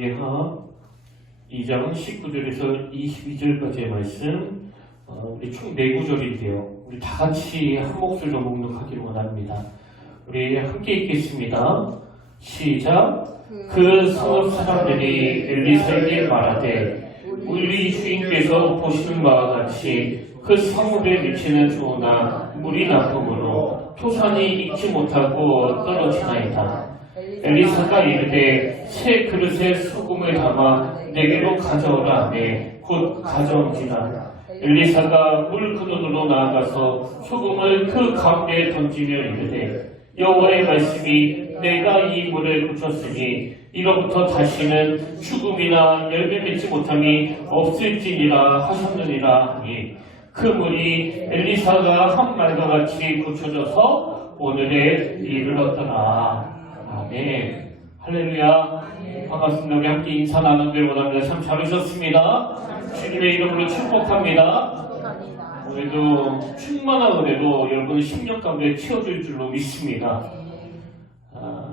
열왕기하 2장 19절에서 22절까지의 말씀, 우리 총 4구절인데요. 우리 다 같이 한 목소리로 묵묵하기를 원합니다. 우리 함께 읽겠습니다. 시작. 그 성읍 사람들이 엘리사에게 말하되 우리 주인께서 보시는 바와 같이 그 성읍에 미치는 조나 물이 나쁨으로 토산이 익지 못하고 떨어지나이다. 엘리사가 이르되 새 그릇에 소금을 담아 내게로 가져오라 하매 곧 가져온지라. 엘리사가 물 근원으로 나아가서 소금을 그 가운데에 던지며 이르되 여호와의 말씀이 내가 이 물을 고쳤으니 이로부터 다시는 죽음이나 열매 맺지 못함이 없을지니라 하셨느니라 하니 그 물이 엘리사가 한 말과 같이 고쳐져서 오늘에 이르렀더라. 아멘. 할렐루야. 반갑습니다. 우리 함께 인사 나누길 원합니다. 참 잘하셨습니다. 주님의 이름으로 축복합니다. 오늘도 충만한 은혜로 여러분의 심령 가운데 채워질 줄로 믿습니다.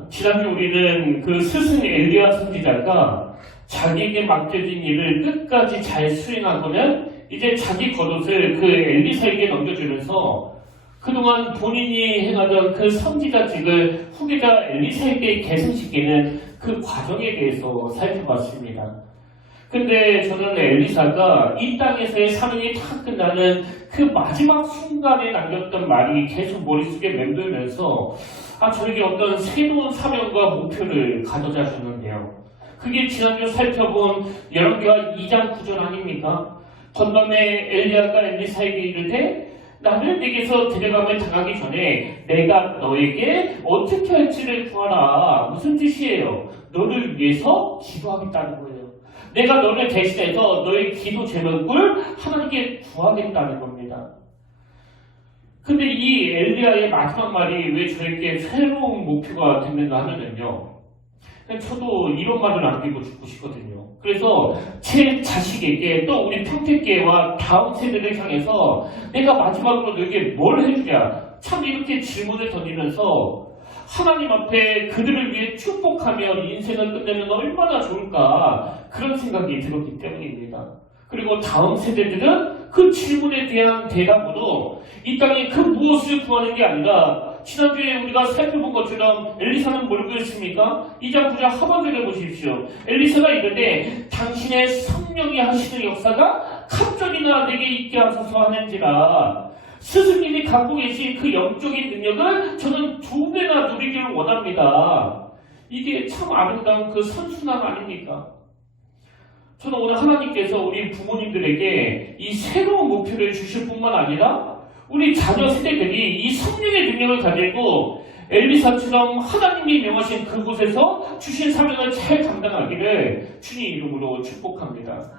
지난주 우리는 그 스승 엘리야 선지자가 자기에게 맡겨진 일을 끝까지 잘 수행하고는 이제 자기 겉옷을 그 엘리사에게 넘겨주면서 그동안 본인이 행하던 그 선지자직을 후계자 엘리사에게 계승시키는 그 과정에 대해서 살펴봤습니다. 근데 저는 엘리사가 이 땅에서의 사명이 다 끝나는 그 마지막 순간에 남겼던 말이 계속 머릿속에 맴돌면서 저에게 어떤 새로운 사명과 목표를 가져다 주는데요. 그게 지난주 살펴본 열왕기하 2장 9절 아닙니까? 건담에 엘리야가 엘리사에게 이르되 나를 내게서 데려감을 당하기 전에 내가 너에게 어떻게 할지를 구하라. 무슨 뜻이에요? 너를 위해서 기도하겠다는 거예요. 내가 너를 대신해서 너의 기도 제목을 하나님께 구하겠다는 겁니다. 근데 이 엘리야의 마지막 말이 왜 저에게 새로운 목표가 됐는가 하면은요. 저도 이런 말을 남기고 죽고 싶거든요. 그래서 제 자식에게 또 우리 평택계와 다음 세대를 향해서 내가 마지막으로 너에게 뭘 해주랴. 참 이렇게 질문을 던지면서 하나님 앞에 그들을 위해 축복하며 인생을 끝내면 얼마나 좋을까 그런 생각이 들었기 때문입니다. 그리고 다음 세대들은 그 질문에 대한 대답으로 이 땅에 그 무엇을 구하는 게 아니라 지난주에 우리가 살펴본 것처럼 엘리사는 뭘 그랬습니까? 2장 9절 하반절을 보십시오. 엘리사가 이르되 당신의 성령이 하시는 역사가 갑절이나 내게 있게 하소서 하는지라. 스승님이 갖고 계신 그 영적인 능력을 저는 2배나 누리기를 원합니다. 이게 참 아름다운 그 선순환 아닙니까? 저는 오늘 하나님께서 우리 부모님들에게 이 새로운 목표를 주실 뿐만 아니라 우리 자녀 세대들이 이 성령의 능력을 가지고 엘리사처럼 하나님이 명하신 그곳에서 주신 사명을 잘 감당하기를 주님 이름으로 축복합니다.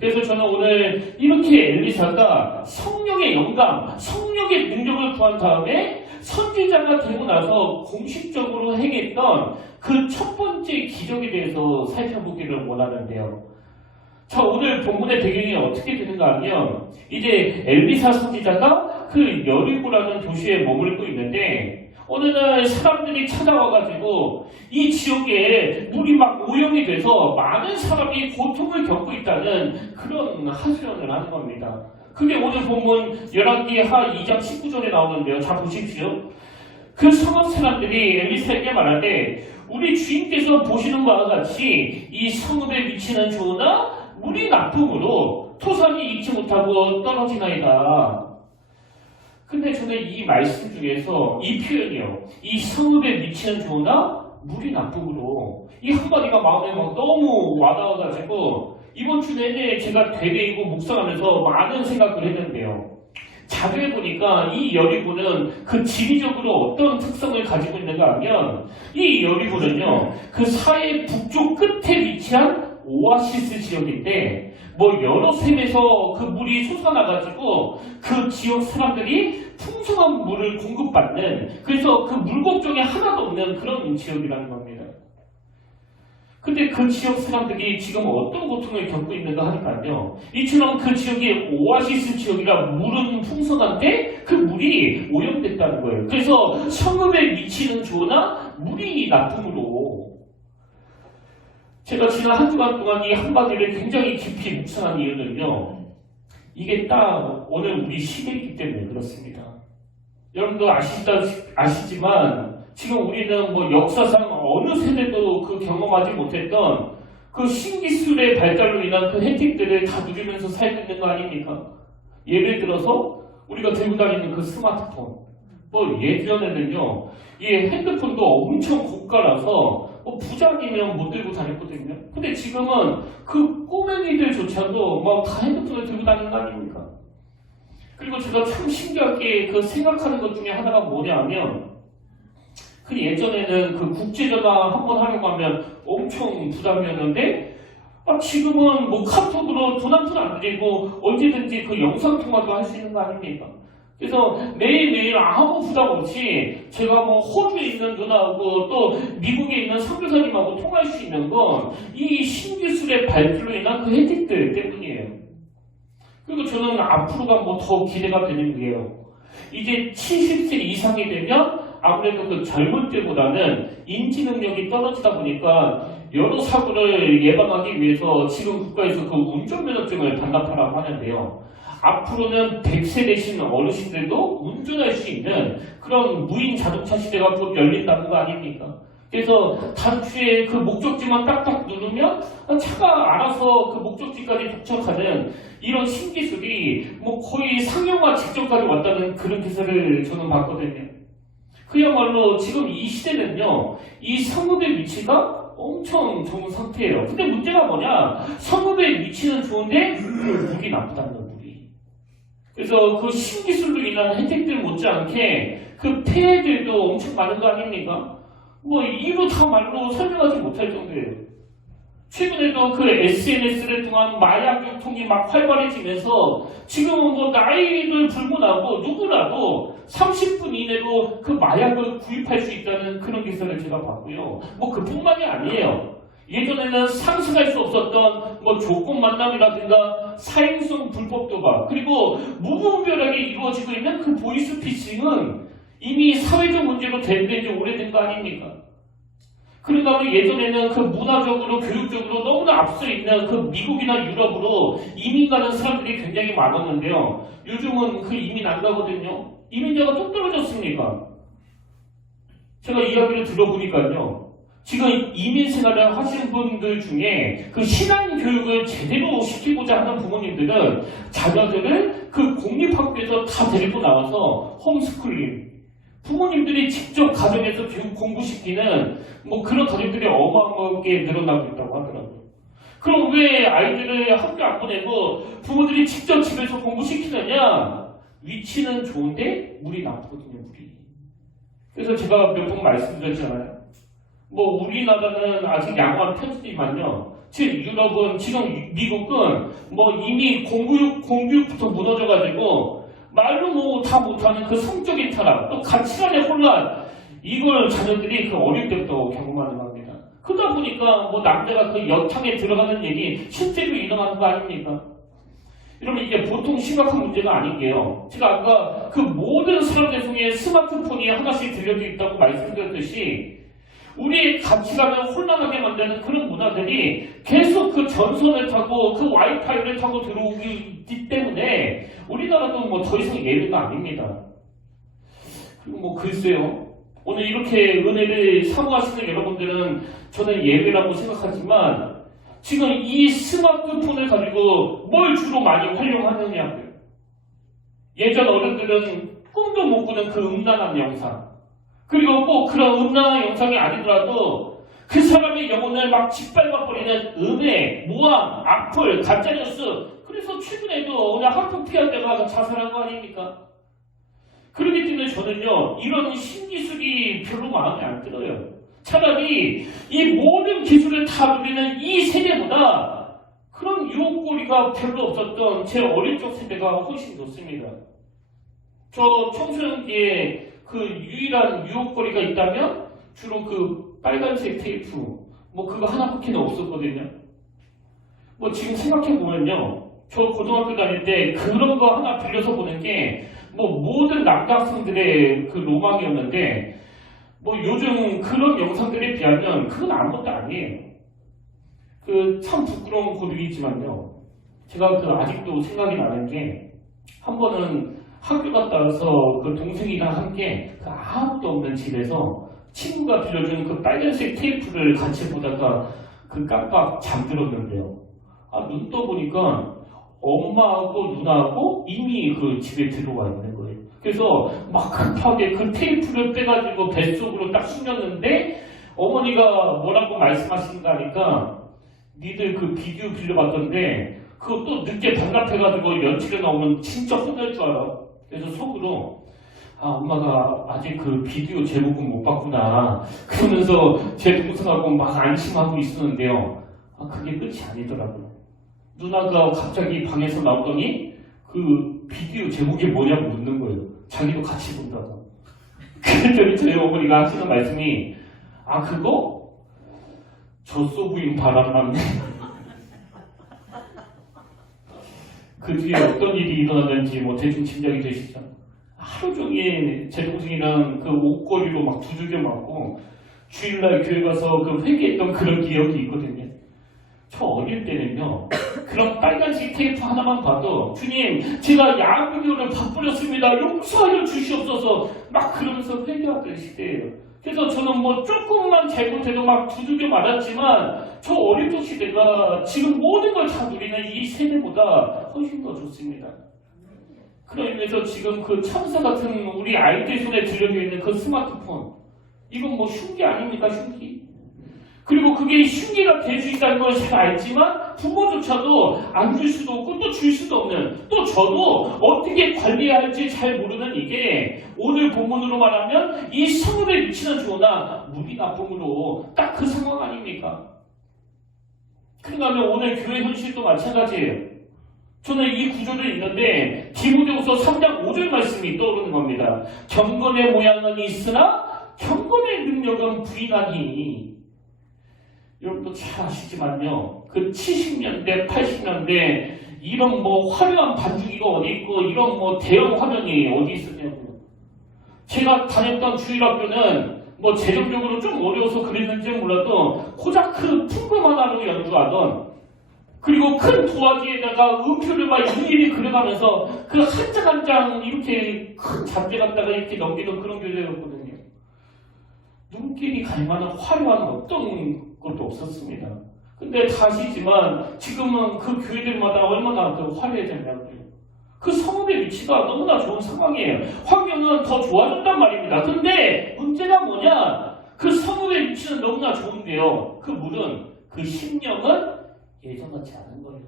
그래서 저는 오늘 이렇게 엘리사가 성령의 영감, 성령의 능력을 구한 다음에 선지자가 되고 나서 공식적으로 행했던 그 첫 번째 기적에 대해서 살펴보기를 원하는데요. 자, 오늘 본문의 배경이 어떻게 되는가 하면 이제 엘리사 선지자가 그 여리고라는 도시에 머물고 있는데 어느 날 사람들이 찾아와가지고 이 지역에 물이 막 오염이 돼서 많은 사람이 고통을 겪고 있다는 그런 하소연을 하는 겁니다. 그게 오늘 본문 열왕기하 2장 19절에 나오는데요. 자, 보십시오. 그 성읍 사람들이 엘리사에게 말하되 우리 주인께서 보시는 바와 같이 이 성읍에 미치는 조나 물이 나쁨으로 토산이 익지 못하고 떨어지나이다. 근데 저는 이 말씀 중에서 이 표현이요. 이 성읍에 미치는 조나 물이 나쁨으로 이 한마디가 마음에 막 너무 와닿아가지고 이번 주 내내 제가 되뇌이고 묵상하면서 많은 생각을 했는데요. 자료에 보니까 이 여리고는 그 지리적으로 어떤 특성을 가지고 있는가 하면 이 여리고는요. 그 사해 북쪽 끝에 위치한 오아시스 지역인데 여러 샘에서 그 물이 솟아나가지고 그 지역 사람들이 풍성한 물을 공급받는 그래서 그 물 걱정이 하나도 없는 그런 지역이라는 겁니다. 근데 그 지역 사람들이 지금 어떤 고통을 겪고 있는가 하니까요. 이처럼 그 지역이 오아시스 지역이라 물은 풍성한데 그 물이 오염됐다는 거예요. 그래서 성읍에 미치는 조나 물이 나쁨으로 제가 지난 한 주간 동안 이 한마디를 굉장히 깊이 묵상한 이유는요. 이게 딱 오늘 우리 시대이기 때문에 그렇습니다. 여러분도 아시지만 지금 우리는 뭐 역사상 어느 세대도 그 경험하지 못했던 그 신기술의 발달로 인한 그 혜택들을 다 누리면서 살고 있는 거 아닙니까? 예를 들어서 우리가 들고 다니는 그 스마트폰. 뭐 예전에는요, 이 핸드폰도 엄청 고가라서 부자 아니면 못 들고 다녔거든요. 근데 지금은 그 꼬맹이들조차도 막 다 핸드폰을 들고 다니는 거 아닙니까? 그리고 제가 참 신기하게 그 생각하는 것 중에 하나가 뭐냐면, 그 예전에는 그 국제전화 한 번 하려고 하면 엄청 부담이었는데, 지금은 뭐 카톡으로 돈 한 푼 안 들이고 언제든지 그 영상통화도 할 수 있는 거 아닙니까? 그래서 매일매일 아무 부담 없이 제가 뭐 호주에 있는 누나하고 또 미국에 있는 선교사님하고 통화할 수 있는 건 이 신기술의 발달로 인한 그 혜택들 때문이에요. 그리고 저는 앞으로가 뭐 더 기대가 되는 게요. 이제 70세 이상이 되면 아무래도 그 젊을 때보다는 인지 능력이 떨어지다 보니까 여러 사고를 예방하기 위해서 지금 국가에서 그 운전면허증을 반납하라고 하는데요. 앞으로는 100세 되신 어르신들도 운전할 수 있는 그런 무인 자동차 시대가 곧 열린다는 거 아닙니까? 그래서 단추에 그 목적지만 딱딱 누르면 차가 알아서 그 목적지까지 도착하는 이런 신기술이 뭐 거의 상용화 직전까지 왔다는 그런 기사를 저는 봤거든요. 그야말로 지금 이 시대는요, 이 성읍의 위치가 엄청 좋은 상태예요. 근데 문제가 뭐냐? 성읍의 위치는 좋은데 물이 나쁘다는 거, 물이. 그래서 그 신기술로 인한 혜택들 못지않게 그 폐해들도 엄청 많은 거 아닙니까? 뭐 이루 다 말로 설명하지 못할 정도예요. 최근에도 그 SNS를 통한 마약 유통이 막 활발해지면서 지금은 뭐 나이를 불문하고 누구라도 30분 이내로 그 마약을 구입할 수 있다는 그런 기사를 제가 봤고요. 뭐 그뿐만이 아니에요. 예전에는 상상할 수 없었던 뭐 조건 만남이라든가 사행성 불법 도박 그리고 무분별하게 이루어지고 있는 그 보이스피싱은 이미 사회적 문제로 대두된 지 오래된 거 아닙니까? 그러다 보니 예전에는 그 문화적으로 교육적으로 너무나 앞서 있는 그 미국이나 유럽으로 이민 가는 사람들이 굉장히 많았는데요. 요즘은 그 이민 안 가거든요. 이민자가 뚝 떨어졌습니까? 제가 이야기를 들어보니까요. 지금 이민 생활을 하시는 분들 중에 그 신앙 교육을 제대로 시키고자 하는 부모님들은 자녀들을 그 공립학교에서 다 데리고 나와서 홈스쿨링 부모님들이 직접 가정에서 교육 공부시키는 뭐 그런 가족들이 어마어마하게 늘어나고 있다고 하더라고요. 그럼 왜 아이들을 학교 안 보내고 부모들이 직접 집에서 공부시키느냐? 위치는 좋은데 물이 나쁘거든요, 물이. 그래서 제가 몇 번 말씀드렸잖아요. 뭐 우리나라는 아직 양호한 편이지만요. 지금 유럽은, 지금 미국은 뭐 이미 공교육부터 무너져가지고 말로 뭐 다 못하는 그 성적인 타락, 또 가치관의 혼란, 이걸 자녀들이 그 어릴 때부터 경험하는 겁니다. 그러다 보니까 뭐 남자가 그 여탕에 들어가는 일이 실제로 일어나는 거 아닙니까? 여러분 이게 보통 심각한 문제가 아닌 게요. 제가 아까 그 모든 사람들 중에 스마트폰이 하나씩 들려져 있다고 말씀드렸듯이 우리의 가치관을 혼란하게 만드는 그런 문화들이 계속 그 전선을 타고 그 와이파이를 타고 들어오기 때문에 우리나라도 뭐 더 이상 예외가 아닙니다. 그리고 뭐 글쎄요. 오늘 이렇게 은혜를 사모하시는 여러분들은 저는 예외라고 생각하지만 지금 이 스마트폰을 가지고 뭘 주로 많이 활용하느냐고요. 예전 어른들은 꿈도 못 꾸는 그 음란한 영상 그리고 꼭 그런 음란한 영상이 아니더라도 그 사람의 영혼을 막 짓밟아버리는 음해, 모함, 악플, 가짜뉴스 그래서 최근에도 오늘 학폭 피해자가 자살한 거 아닙니까? 그렇기 때문에 저는요 이런 신기술이 별로 마음에 안 들어요. 차라리 이 모든 기술을 다 누리는 이 세대보다 그런 유혹거리가 별로 없었던 제 어릴 적 세대가 훨씬 좋습니다. 저 청소년기에 그 유일한 유혹거리가 있다면 주로 그 빨간색 테이프 뭐 그거 하나밖에는 없었거든요. 뭐 지금 생각해보면요 저 고등학교 다닐 때 그런 거 하나 빌려서 보는 게 뭐 모든 남학생들의 그 로망이었는데 뭐 요즘 그런 영상들에 비하면 그건 아무것도 아니에요. 참 부끄러운 고백이지만요. 제가 아직도 생각이 나는 게, 한 번은 학교 갔다 와서 동생이랑 함께 아무도 없는 집에서 친구가 빌려준 빨간색 테이프를 같이 보다가 깜빡 잠들었는데요. 눈 떠보니까 엄마하고 누나하고 이미 집에 들어와 있는 거예요. 그래서 막 급하게 테이프를 빼가지고 뱃속으로 딱 숨겼는데, 어머니가 뭐라고 말씀하신가 하니까, 니들 비디오 빌려봤던데 그것도 늦게 반납해가지고 며칠에 나오면 진짜 혼날 줄 알아. 그래서 속으로 엄마가 아직 비디오 제목은 못 봤구나 그러면서 제 동생하고 막 안심하고 있었는데요. 그게 끝이 아니더라고요. 누나가 갑자기 방에서 나오더니 비디오 제목이 뭐냐고 묻는 거예요. 자기도 같이 본다고. 그랬더니 저희 어머니가 하시는 말씀이, 그거? 젖소 부인 바람났네. 그 뒤에 어떤 일이 일어나는지 대충 짐작이 되시죠? 하루 종일 제 동생이랑 옷걸이로 막 두들겨 맞고 주일날 교회 가서 회개했던 그런 기억이 있거든요. 저 어릴 때는요, 그런 빨간색 테이프 하나만 봐도 주님, 제가 야구교를 바꾸렸습니다. 용서하여 주시옵소서 막 그러면서 회개하던 시대예요. 그래서 저는 조금만 잘못해도 막 두들겨 맞았지만 저 어릴 적 시대가 지금 모든 걸 다 누리는 이 세대보다 훨씬 더 좋습니다. 그런 의미에서 지금 천사 같은 우리 아이들 손에 들려져 있는 스마트폰, 이건 흉기 아닙니까? 흉기? 그리고 그게 흉기가 될 수 있다는 걸 잘 알지만 부모조차도 안 줄 수도 없고 또 줄 수도 없는, 또 저도 어떻게 관리해야 할지 잘 모르는 이게 오늘 본문으로 말하면 이 성읍에 미치는 좋으나 무리 나쁨으로 딱 그 상황 아닙니까? 그러니까 오늘 교회 현실도 마찬가지예요. 저는 이 구절을 읽는데 디모데후서 3장 5절 말씀이 떠오르는 겁니다. 경건의 모양은 있으나 경건의 능력은 부인하니. 여러분도 잘 아시지만요, 70년대, 80년대 이런 화려한 반죽이가 어디 있고 이런 대형 화면이 어디 있었냐고요. 제가 다녔던 주일학교는 재정적으로 좀 어려워서 그랬는지는 몰라도 코자크 풍금 하나로 연주하던, 그리고 큰 도화지에다가 음표를 막 일일이 그려가면서 한 장 한 장 이렇게 큰 잡지 갖다가 이렇게 넘기던 그런 교재였거든요. 눈길이 갈 만한 화려한 어떤 것도 없었습니다. 근데 다시지만 지금은 교회들마다 얼마나 화려해졌냐고요. 성읍의 위치가 너무나 좋은 상황이에요. 환경은 더 좋아졌단 말입니다. 근데 문제가 뭐냐? 성읍의 위치는 너무나 좋은데요, 물은, 심령은 예전 같지 않은 거예요.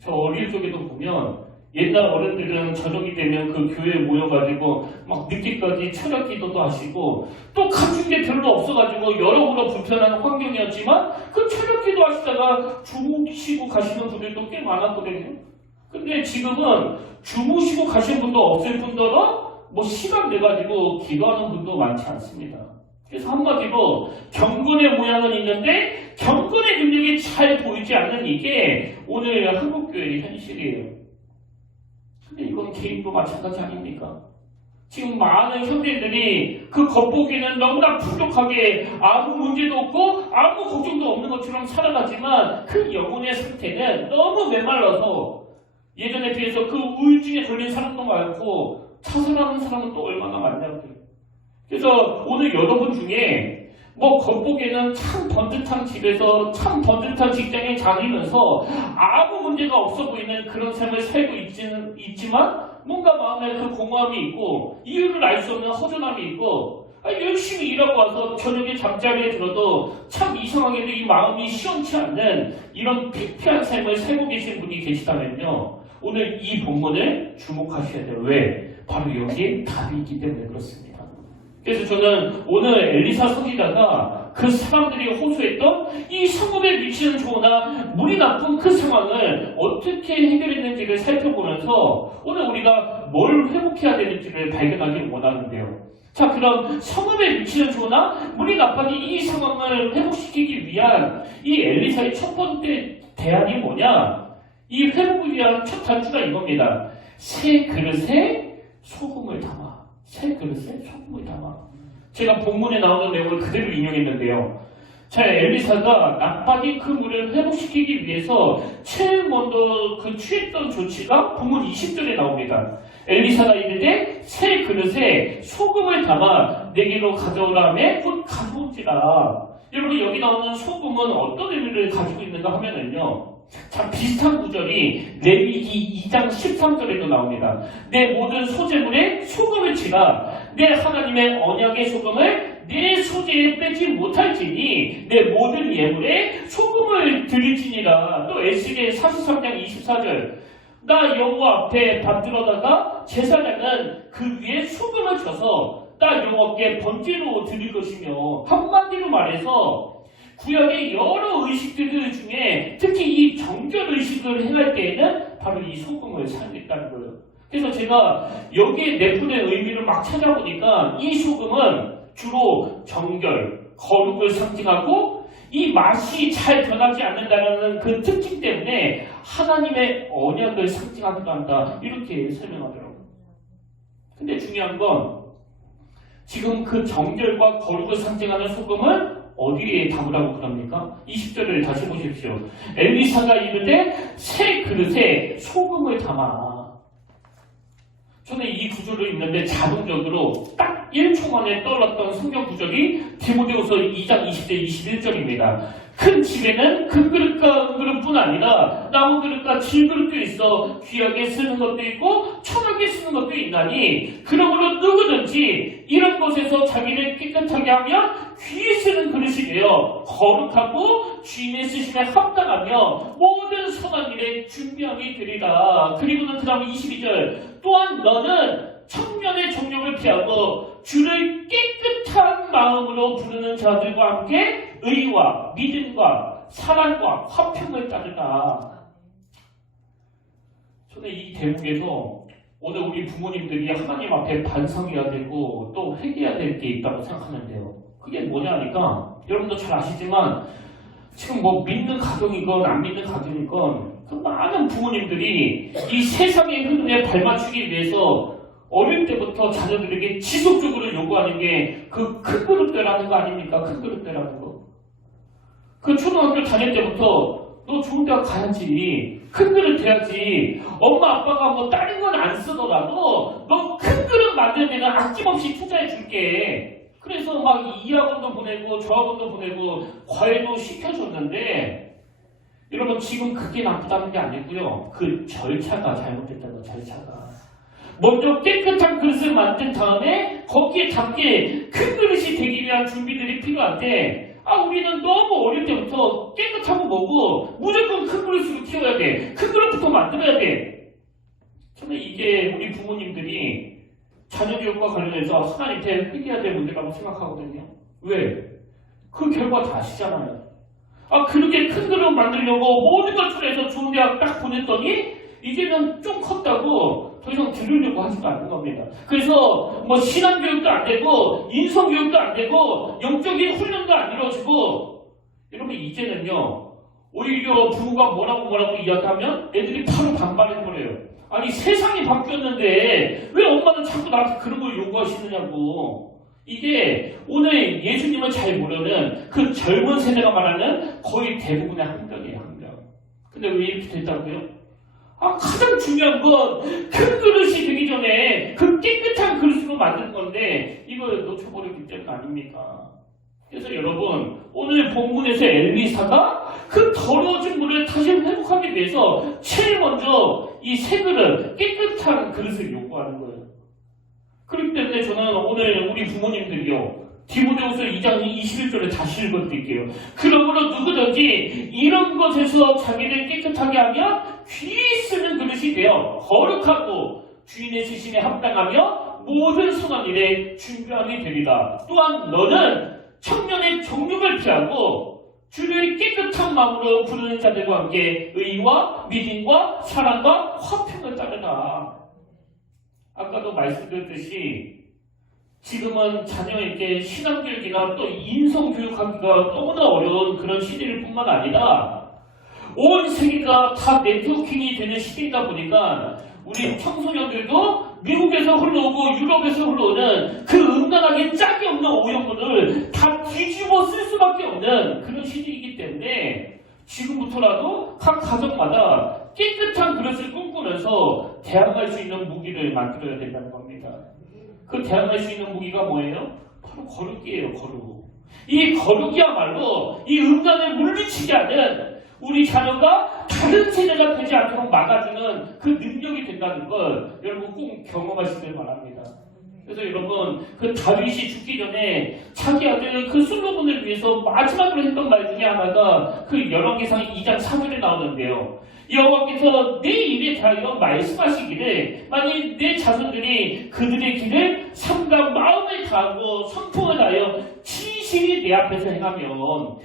저 어릴 적에도 보면 옛날 어른들은 저녁이 되면 교회에 모여가지고 막 늦게까지 철학 기도도 하시고, 또 갖춘 게 별로 없어가지고 여러모로 불편한 환경이었지만 철학 기도 하시다가 주무시고 가시는 분들도 꽤 많았거든요. 근데 지금은 주무시고 가신 분도 없을 뿐더러 시간 내가지고 기도하는 분도 많지 않습니다. 그래서 한마디로 경건의 모양은 있는데 경건의 능력이 잘 보이지 않는 이게 오늘 한국교회의 현실이에요. 근데 이건 개인도 마찬가지 아닙니까? 지금 많은 형제들이 겉보기에는 너무나 풍족하게 아무 문제도 없고 아무 걱정도 없는 것처럼 살아가지만 영혼의 상태는 너무 메말라서 예전에 비해서 우울증에 걸린 사람도 많고 자살하는 사람은 또 얼마나 많냐고요. 그래서 오늘 여러분 중에 겉보기에는 참 번듯한 집에서 참 번듯한 직장에 다니면서 아무 문제가 없어 보이는 그런 삶을 살고 있지만 뭔가 마음에 공허함이 있고 이유를 알 수 없는 허전함이 있고 열심히 일하고 와서 저녁에 잠자리에 들어도 참 이상하게도 이 마음이 시원치 않는 이런 피폐한 삶을 살고 계신 분이 계시다면요, 오늘 이 본문을 주목하셔야 돼요. 왜? 바로 여기에 답이 있기 때문에 그렇습니다. 그래서 저는 오늘 엘리사 선지자가 사람들이 호소했던 이 성읍에 미치는 좋으나 물이 나쁜 상황을 어떻게 해결했는지를 살펴보면서 오늘 우리가 뭘 회복해야 되는지를 발견하길 원하는데요. 자, 그럼 성읍에 미치는 좋으나 물이 나쁜 이 상황을 회복시키기 위한 이 엘리사의 첫 번째 대안이 뭐냐? 이 회복을 위한 첫 단추가 이겁니다. 새 그릇에 소금을 담아. 새 그릇에 소금을 담아. 제가 본문에 나오는 내용을 그대로 인용했는데요. 자, 엘리사가 나빠진 그 물을 회복시키기 위해서 제일 먼저 그 취했던 조치가 본문 20절에 나옵니다. 엘리사가 이르되 새 그릇에 소금을 담아 내게로 가져오라매 곧 가져온지라. 여러분, 여기 나오는 소금은 어떤 의미를 가지고 있는가 하면은요, 참 비슷한 구절이 레위기 2장 13절에도 나옵니다. 내 모든 소재물에 소금을 치라. 내 하나님의 언약의 소금을 내 소재에 빼지 못할지니 내 모든 예물에 소금을 드릴지니라. 또 에스겔 43장 24절, 나 여호와 앞에 받들어다가 제사장은 그 위에 소금을 쳐서 나 여호와께 번제로 드릴 것이며, 한마디로 말해서 구약의 여러 의식들 중에 특히 이 정결 의식을 행할 때에는 바로 이 소금을 사용했다는 거예요. 그래서 제가 여기에 내분의 의미를 막 찾아보니까 이 소금은 주로 정결, 거룩을 상징하고 이 맛이 잘 변하지 않는다는 그 특징 때문에 하나님의 언약을 상징하기도 한다, 이렇게 설명하더라고요. 근데 중요한 건 지금 그 정결과 거룩을 상징하는 소금을 어디에 담으라고 그럽니까? 20절을 다시 보십시오. 엘리사가 이르되 새 그릇에 소금을 담아. 저는 이 구절을 읽는데 자동적으로 딱 1초 만에 떠올랐던 성경 구절이 디모데후서 2장 20절 21절입니다. 큰 집에는 큰 그릇과 은그릇뿐 아니라 나무 그릇과 질그릇도 있어 귀하게 쓰는 것도 있고 천하게 쓰는 것도 있나니, 그러므로 누구든지 이런 곳에서 자기를 깨끗하게 하면 귀히 쓰는 그릇이 되어 거룩하고 주인의 쓰심에 합당하며 모든 선한 일에 준비함이 되리라. 그리고는 그 다음 22절, 또한 너는 청년의 정욕을 피하고 주를 깨끗한 마음으로 부르는 자들과 함께 의와 믿음과 사랑과 화평을 따르라. 저는 이 대목에서 오늘 우리 부모님들이 하나님 앞에 반성해야 되고 또 회개해야 될 게 있다고 생각하는데요. 그게 뭐냐 하니까, 여러분도 잘 아시지만 지금 뭐 믿는 가정이건 안 믿는 가정이건 그 많은 부모님들이 이 세상의 흐름에 발맞추기 위해서 어릴 때부터 자녀들에게 지속적으로 요구하는 게 그 큰 그릇 되라는 거 아닙니까? 큰 그릇 되라는 거. 그 초등학교 다닐 때부터 너 좋은 대학 가야지, 큰 그릇 돼야지, 엄마 아빠가 뭐 다른 건 안 쓰더라도 너 큰 그릇 만들면 아낌없이 투자해 줄게. 그래서 막 이 학원도 보내고 저 학원도 보내고 과외도 시켜줬는데, 여러분 지금 그게 나쁘다는 게 아니고요, 그 절차가 잘못됐다는 거. 절차가 먼저 깨끗한 그릇을 만든 다음에 거기에 담게 큰 그릇이 되기 위한 준비들이 필요한데, 우리는 너무 어릴 때부터 깨끗하고 뭐고 무조건 큰 그릇으로 키워야 돼, 큰 그릇부터 만들어야 돼. 저는 이게 우리 부모님들이 자녀 교육과 관련해서 하나님께 회개해야 될 문제라고 생각하거든요. 왜? 그 결과 다 아시잖아요. 그렇게 큰 그릇 만들려고 모든 것을 해서 좋은 대학 딱 보냈더니 이제는 좀 컸다고 더 이상 들으려고 하지도 않는 겁니다. 그래서 뭐 신앙교육도 안 되고 인성교육도 안 되고 영적인 훈련도 안 이루어지고, 여러분 이제는요 오히려 부모가 뭐라고 이야기하면 애들이 바로 반발해버려요. 아니 세상이 바뀌었는데 왜 엄마는 자꾸 나한테 그런 걸 요구하시느냐고. 이게 오늘 예수님을 잘 모르는 그 젊은 세대가 말하는 거의 대부분의 한명이에요, 한명. 근데 왜 이렇게 됐다고요? 가장 중요한 건 큰 그릇이 되기 전에 그 깨끗한 그릇으로 만드는 건데 이걸 놓쳐버렸기 때문 아닙니까? 그래서 여러분, 오늘 본문에서 엘리사가 그 더러워진 물을 다시 회복하기 위해서 제일 먼저 이 새 그릇, 깨끗한 그릇을 요구하는 거예요. 그렇기 때문에 저는 오늘 우리 부모님들이요, 디모데후서 2장 21절에 다시 읽어드릴게요. 그러므로 누구든지 이런 것에서 자기를 깨끗하게 하며 귀히 쓰는 그릇이 되어 거룩하고 주인의 쓰심에 합당하며 모든 선한 일에 준비함이 되리라. 또한 너는 청년의 정욕을 피하고 주를 깨끗한 마음으로 부르는 자들과 함께 의와 믿음과 사랑과 화평을 따르라. 아까도 말씀드렸듯이 지금은 자녀에게 신앙교육이나 또 인성교육하기가 너무나 어려운 그런 시대일 뿐만 아니라 온 세계가 다 네트워킹이 되는 시대이다 보니까 우리 청소년들도 미국에서 흘러오고 유럽에서 흘러오는 그 음란하게 짝이 없는 오염물을 다 뒤집어 쓸 수밖에 없는 그런 시대이기 때문에 지금부터라도 각 가정마다 깨끗한 그릇을 꿈꾸면서 대항할 수 있는 무기를 만들어야 된다는 겁니다. 그 대항할 수 있는 무기가 뭐예요? 바로 거룩이에요. 거룩. 이 거룩이야말로 이 음란을 물리치지 않는 우리 자녀가 다른 세대가 되지 않도록 막아주는 그 능력이 된다는 걸 여러분 꼭 경험하시길 바랍니다. 그래서 여러분 그 다윗이 죽기 전에 자기 아들 그 솔로몬을 위해서 마지막으로 했던 말 중에 하나가 그 열왕기상 2장 3절에 나오는데요. 여호와께서 내 입에 대하여 말씀하시기를 만일 내 자손들이 그들의 길을 삼가 마음을 다하고 성품을 다하여 진실이 내 앞에서 행하면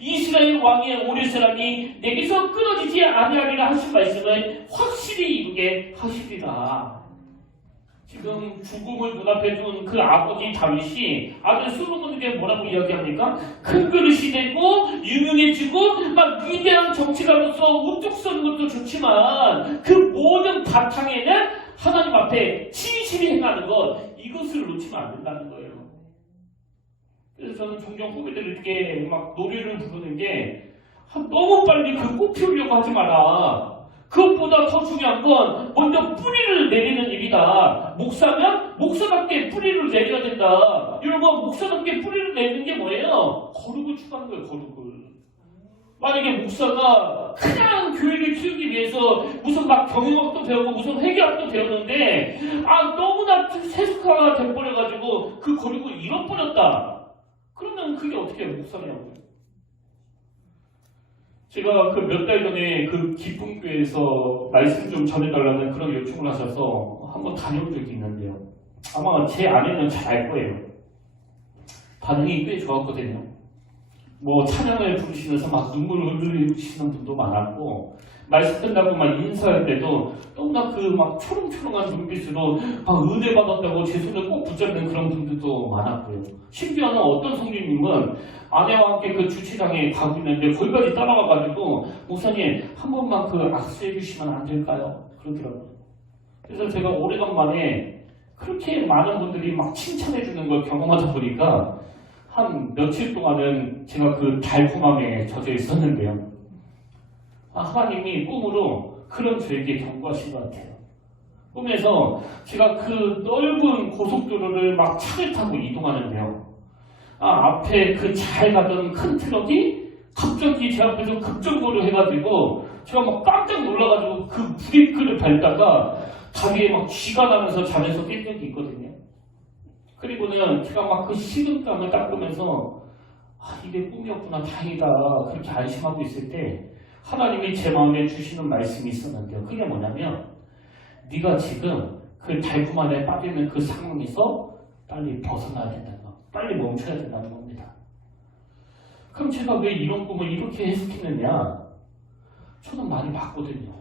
이스라엘 왕의 오를 사람이 내게서 끊어지지 아니하리라 하신 말씀을 확실히 이루게 하시리라. 지금 죽음을 눈앞에 둔 그 아버지 다윗이 아들 솔로몬에게 뭐라고 이야기합니까? 큰 그릇이 되고 유명해지고 막 위대한 정치가로서 우뚝 서는 것도 좋지만 그 모든 바탕에는 하나님 앞에 진실이 행하는 것, 이것을 놓치면 안 된다는 거예요. 그래서 저는 종종 후배들에게 막 노래를 부르는 게 너무 빨리 그 꽃 피우려고 하지 마라. 그것보다 더 중요한 건 먼저 뿌리를 내리는 일이다. 목사면 목사답게 뿌리를 내려야 된다. 여러분 목사답게 뿌리를 내는 게 뭐예요? 거룩을 추구하는 거예요. 거룩을. 만약에 목사가 그냥 교회를 키우기 위해서 무슨 막 경영학도 배우고 무슨 회계학도 배우는데 너무나 세속화가 돼버려가지고 그 거룩을 잃어버렸다. 그러면 그게 어떻게 목사냐고요. 제가 그 몇 달 전에 그 기쁨교회에서 말씀 좀 전해달라는 그런 요청을 하셔서 한번 다녀온 적이 있는데요. 아마 제 아내는 잘 알 거예요. 반응이 꽤 좋았거든요. 뭐 찬양을 부르시면서 막 눈물을 흘리시는 분도 많았고 말씀 끝나고 막 인사할 때도 너무나 그 막 초롱초롱한 눈빛으로 은혜 받았다고 제 손을 꼭 붙잡는 그런 분들도 많았고요. 심지어는 어떤 성도님은 아내와 함께 그 주차장에 가고 있는데 거기까지 따라가가지고 목사님 한 번만 그 악수해 주시면 안 될까요? 그러더라고요. 그래서 제가 오래간만에 그렇게 많은 분들이 막 칭찬해 주는 걸 경험하다 보니까 한 며칠 동안은 제가 그 달콤함에 젖어 있었는데요. 하나님이 꿈으로 그런 저에게 경고하신 것 같아요. 꿈에서 제가 그 넓은 고속도로를 막 차를 타고 이동하는데요. 앞에 그 잘 가던 큰 트럭이 갑자기 제 앞에서 급정거를 해가지고 제가 막 깜짝 놀라가지고 그 브레이크를 밟다가 다리에 막 쥐가 나면서 잠에서 깬 적이 있거든요. 그리고는 제가 막 그 식은땀을 닦으면서 이게 꿈이었구나 다행이다 그렇게 안심하고 있을 때 하나님이 제 마음에 주시는 말씀이 있었는데요. 그게 뭐냐면 네가 지금 그 달콤함에 빠지는 그 상황에서 빨리 벗어나야 된다는 거, 빨리 멈춰야 된다는 겁니다. 그럼 제가 왜 이런 꿈을 이렇게 해석했느냐? 저는 많이 봤거든요.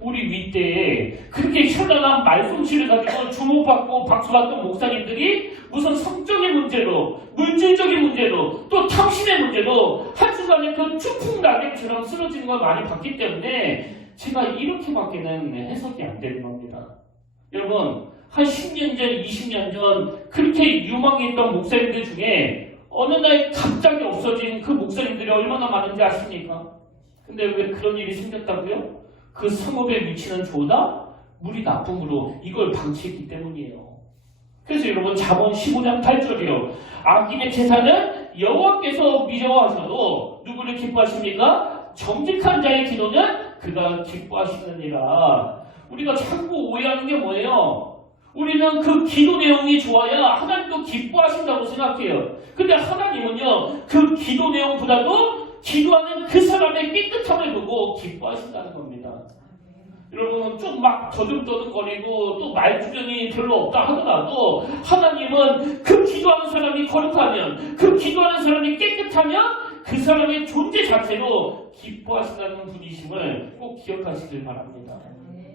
우리 윗대에 그렇게 현란한 말솜씨를 가지고 주목받고 박수받던 목사님들이 무슨 성적인 문제로, 물질적인 문제로, 또 탐심의 문제로 한순간에 그 추풍 낙엽처럼 쓰러지는 걸 많이 봤기 때문에 제가 이렇게밖에는 해석이 안 되는 겁니다. 여러분, 한 10년 전, 20년 전 그렇게 유망했던 목사님들 중에 어느 날 갑자기 없어진 그 목사님들이 얼마나 많은지 아십니까? 근데 왜 그런 일이 생겼다고요? 그 성읍의 위치는 좋다? 물이 나쁨으로 이걸 방치했기 때문이에요. 그래서 여러분 잠언 15장 8절이요. 악인의 제사는 여호와께서 미워하셔도 누구를 기뻐하십니까? 정직한 자의 기도는 그가 기뻐하시느니라. 우리가 자꾸 오해하는 게 뭐예요? 우리는 그 기도 내용이 좋아야 하나님도 기뻐하신다고 생각해요. 근데 하나님은요, 그 기도 내용보다도 기도하는 그 사람의 깨끗함을 보고 기뻐하신다는 겁니다. 여러분 좀 막 더듬더듬거리고 또 말주변이 별로 없다 하더라도 하나님은 그 기도하는 사람이 거룩하면, 그 기도하는 사람이 깨끗하면 그 사람의 존재 자체로 기뻐하신다는 분이심을 꼭 기억하시길 바랍니다.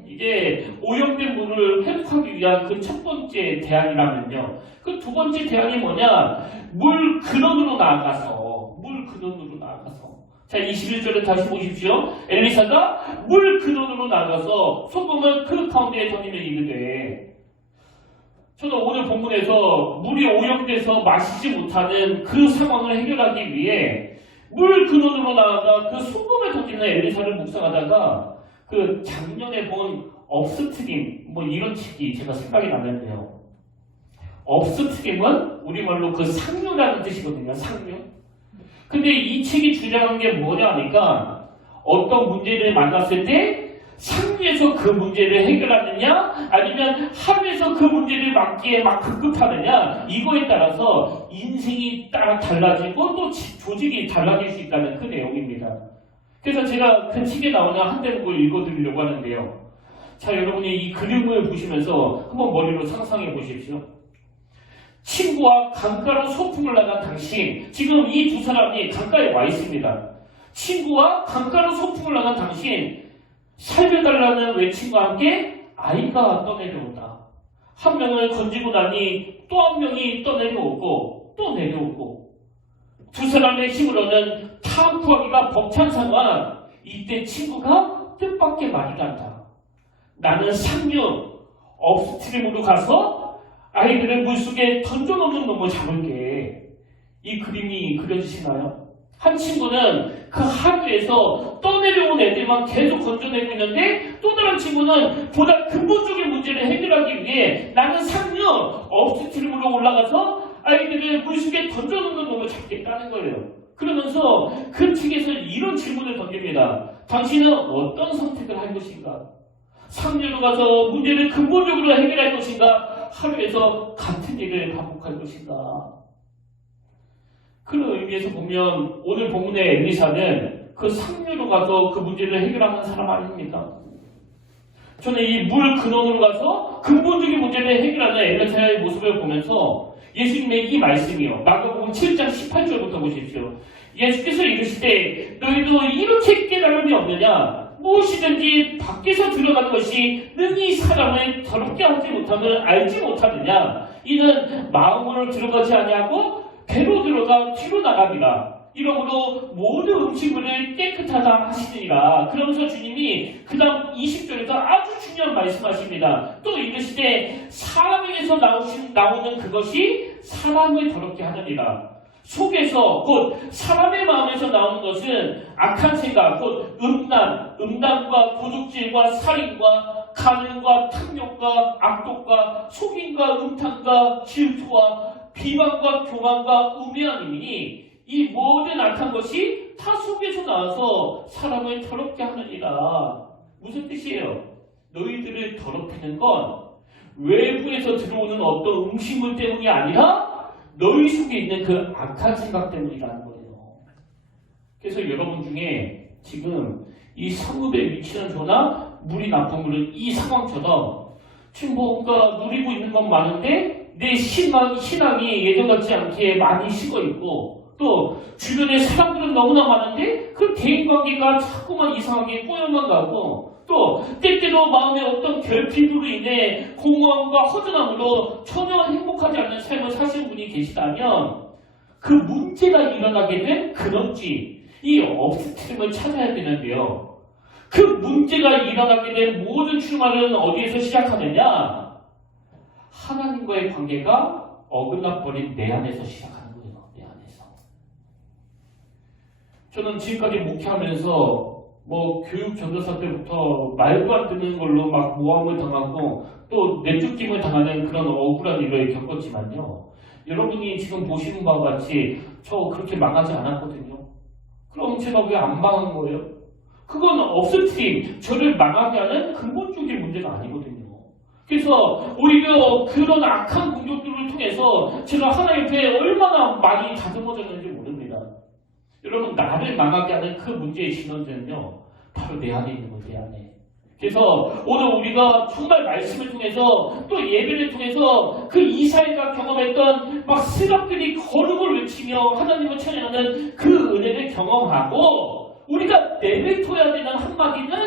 이게 오염된 물을 회복하기 위한 그 첫 번째 대안이라면요. 그 두 번째 대안이 뭐냐? 물 근원으로 나아가서 자, 21절을 다시 보십시오. 엘리사가 물 근원으로 나가서 소금을 그 가운데에 던지며 이르되, 저는 오늘 본문에서 물이 오염돼서 마시지 못하는 그 상황을 해결하기 위해 물 근원으로 나아가 그 소금을 던지는 엘리사를 묵상하다가 그 작년에 본 업스트림 뭐 이런 책이 제가 생각이 나는데요. 업스트림은 우리말로 그 상류라는 뜻이거든요. 상류. 근데 이 책이 주장한 게 뭐냐 하니까 어떤 문제를 만났을 때 상류에서 그 문제를 해결하느냐 아니면 하루에서 그 문제를 막기에 막 급급하느냐 이거에 따라서 인생이 딱 달라지고 또 조직이 달라질 수 있다는 그 내용입니다. 그래서 제가 그 책에 나오는 한 대목을 읽어드리려고 하는데요. 자, 여러분이 이 그림을 보시면서 한번 머리로 상상해 보십시오. 친구와 강가로 소풍을 나간 당신, 지금 이 두 사람이 강가에 와 있습니다. 친구와 강가로 소풍을 나간 당신, 살려달라는 외침과 함께 아이가 떠내려온다. 한 명을 건지고 나니 또 한 명이 떠내려오고 또 내려오고, 두 사람의 힘으로는 타 구하기가 벅찬 상황. 이때 친구가 뜻밖의 말이 난다. 나는 상류 업스트림으로 가서 아이들을 물속에 던져놓는 놈을 잡을게. 이 그림이 그려지시나요? 한 친구는 그 하루에서 떠내려온 애들만 계속 건져내고 있는데, 또 다른 친구는 보다 근본적인 문제를 해결하기 위해 나는 상류 업스트림으로 올라가서 아이들을 물속에 던져놓는 놈을 잡겠다는 거예요. 그러면서 그 책에서 이런 질문을 던집니다. 당신은 어떤 선택을 할 것인가? 상류로 가서 문제를 근본적으로 해결할 것인가? 하루에서 같은 일을 반복할 것인가? 그런 의미에서 보면 오늘 본문의 엘리사는 그 상류로 가서 그 문제를 해결하는 사람 아닙니까? 저는 이 물 근원으로 가서 근본적인 문제를 해결하는 엘리사의 모습을 보면서 예수님의 이 말씀이요. 마가복음 7장 18절부터 보십시오. 예수께서 이르시되 너희도 이렇게 깨달음이 없느냐? 무엇이든지 밖에서 들어가는 것이 능히 사람을 더럽게 하지 못함을 알지 못하느냐? 이는 마음으로 들어가지 아니하고 배로 들어가 뒤로 나갑니다. 이러므로 모든 음식물을 깨끗하다 하시니라. 그러면서 주님이 그 다음 20절에서 아주 중요한 말씀하십니다. 또 이르시되 사람에게서 나오는 그것이 사람을 더럽게 하느니라. 속에서 곧 사람의 마음에서 나오는 것은 악한 생각, 곧 음란과 도둑질과 살인과 간음과 탐욕과 악독과 속임과 음탕과 질투와 비방과 교만과 우매함이니 이 모든 악한 것이 다 속에서 나와서 사람을 더럽게 하느니라. 무슨 뜻이에요? 너희들을 더럽히는 건 외부에서 들어오는 어떤 음식물 때문이 아니라 너희 속에 있는 그 악한 생각 때문이라는 거예요. 그래서 여러분 중에 지금 이 성읍에 위치한 저나 물이 나쁜 물은 이 상황처럼 지금 뭔가 누리고 있는 건 많은데 내 신앙이 예전 같지 않게 많이 식어 있고, 또 주변에 사람들은 너무나 많은데 그 대인관계가 자꾸만 이상하게 꼬여만 가고, 또 때때로 마음에 어떤 결핍으로 인해 공허함과 허전함으로 전혀 행복하지 않는 삶을 사시는 분이 계시다면 그 문제가 일어나게 된 근원지, 이 업스트림을 찾아야 되는데요. 그 문제가 일어나게 된 모든 출마는 어디에서 시작하느냐? 하나님과의 관계가 어긋나버린 내 안에서 시작하는 거예요. 내 안에서. 저는 지금까지 목회하면서 교육 전도사 때부터 말도 안 되는 걸로 막 모함을 당하고 또 내쫓김을 당하는 그런 억울한 일을 겪었지만요. 여러분이 지금 보시는 바와 같이 저 그렇게 망하지 않았거든요. 그럼 제가 왜 안 망한 거예요? 그건 업스트림, 저를 망하게 하는 근본적인 문제가 아니거든요. 그래서 오히려 그런 악한 공격들을 통해서 제가 하나님 앞에 얼마나 많이 다듬어졌는지 모릅니다. 여러분, 나를 망하게 하는 그 문제의 신원제는요, 바로 내 안에 있는 거예요, 내 안에. 그래서 오늘 우리가 정말 말씀을 통해서 또 예배를 통해서 그 이사야가 경험했던 막 스랍들이 거룩을 외치며 하나님을 찬양하는 그 은혜를 경험하고, 우리가 내뱉어야 되는 한마디는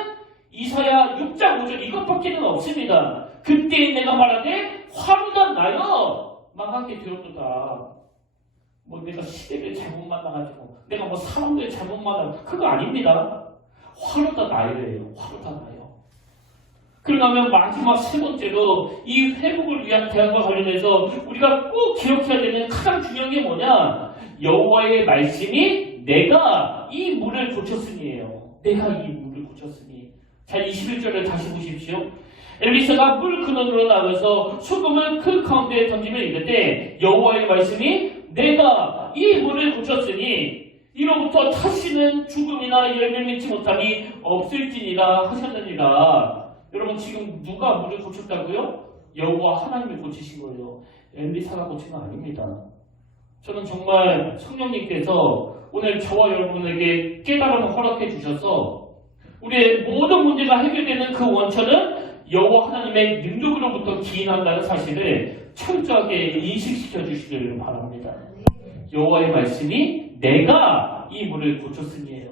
이사야 6장 5절 이것밖에는 없습니다. 그때 내가 말하되 화로다 나여 망하게 되었도다. 뭐 내가 시대를 잘못 만나가지고 내가 뭐 사람들 잘못 만나 그거 아닙니다. 화로 다 나야 돼요. 화로 다 나요. 그러면 마지막 세 번째로 이 회복을 위한 대안과 관련해서 우리가 꼭 기억해야 되는 가장 중요한 게 뭐냐? 여호와의 말씀이 내가 이 물을 고쳤으니예요. 내가 이 물을 고쳤으니. 자, 21절을 다시 보십시오. 엘리사가 물 근원으로 나가서 소금을 그 가운데에 던지며 이르되 여호와의 말씀이 내가 이 물을 고쳤으니 이로부터 다시는 죽음이나 열매 맺지 못함이 없을지니라 하셨느니라. 여러분 지금 누가 물을 고쳤다고요? 여호와 하나님이 고치신 거예요. 엘리사가 고친 건 아닙니다. 저는 정말 성령님께서 오늘 저와 여러분에게 깨달음을 허락해 주셔서 우리의 모든 문제가 해결되는 그 원천은 여호와 하나님의 능력으로부터 기인한다는 사실을 철저하게 인식시켜 주시기를 바랍니다. 여호와의 말씀이 내가 이 물을 고쳤으니예요.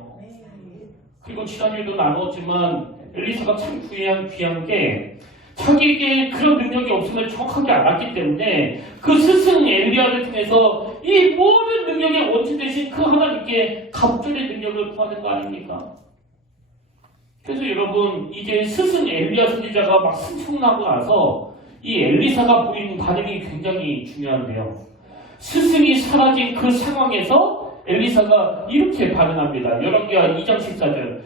그리고 지난주에도 나누었지만 엘리사가 참 귀한 게 자기에게 그런 능력이 없음을 정확하게 알았기 때문에 그 스승 엘리야를 통해서 이 모든 능력의 원천 되신 그 하나님께 갑절의 능력을 구하는 거 아닙니까? 그래서 여러분 이제 스승 엘리야 선지자가 막 승천하고 나서 이 엘리사가 보이는 반응이 굉장히 중요한데요. 스승이 사라진 그 상황에서 엘리사가 이렇게 반응합니다. 열왕기하 2장 14절.